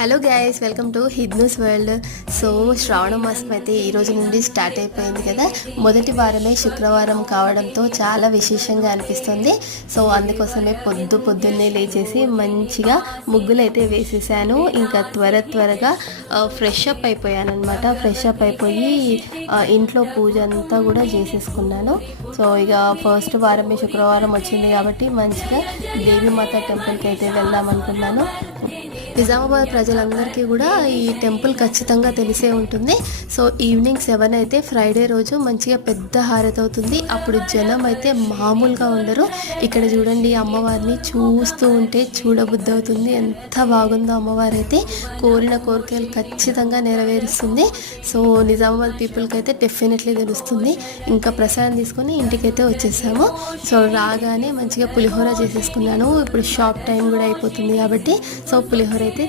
Hello guys, welcome to హిడ్నూస్ world. సో శ్రావణ మాసం అయితే ఈ రోజు నుండి స్టార్ట్ అయిపోయింది కదా. మొదటి వారమే శుక్రవారం కావడంతో చాలా విశేషంగా అనిపిస్తుంది. సో అందుకోసమే పొద్దున్నే లేచేసి మంచిగా ముగ్గులు అయితే వేసేసాను. ఇంకా త్వరగా ఫ్రెష్ అప్ అయిపోయాను అనమాట. ఫ్రెష్ అప్ అయిపోయి ఇంట్లో పూజ అంతా కూడా చేసేసుకున్నాను. సో ఇక ఫస్ట్ వారమే శుక్రవారం వచ్చింది కాబట్టి మంచిగా దేవీమాత టెంపుల్కి అయితే వెళ్దాం అనుకున్నాను. నిజామాబాద్ ప్రజలందరికీ కూడా ఈ టెంపుల్ ఖచ్చితంగా తెలిసే ఉంటుంది. సో ఈవినింగ్ 7 అయితే ఫ్రైడే రోజు మంచిగా పెద్ద హారతి అవుతుంది. అప్పుడు జనం అయితే మామూలుగా ఉండరు. ఇక్కడ చూడండి, అమ్మవారిని చూస్తూ ఉంటే చూడబుద్ధి అవుతుంది. ఎంత బాగుందో అమ్మవారు అయితే. కోరిన కోరికలు ఖచ్చితంగా నెరవేరుస్తుంది. సో నిజామాబాద్ పీపుల్కి అయితే డెఫినెట్లీ తెలుస్తుంది. ఇంకా ప్రసాదం తీసుకొని ఇంటికైతే వచ్చేసాము. సో రాగానే మంచిగా పులిహోర చేసేసుకున్నాను. ఇప్పుడు షాప్ టైం కూడా అయిపోతుంది కాబట్టి సో పులిహోర అయితే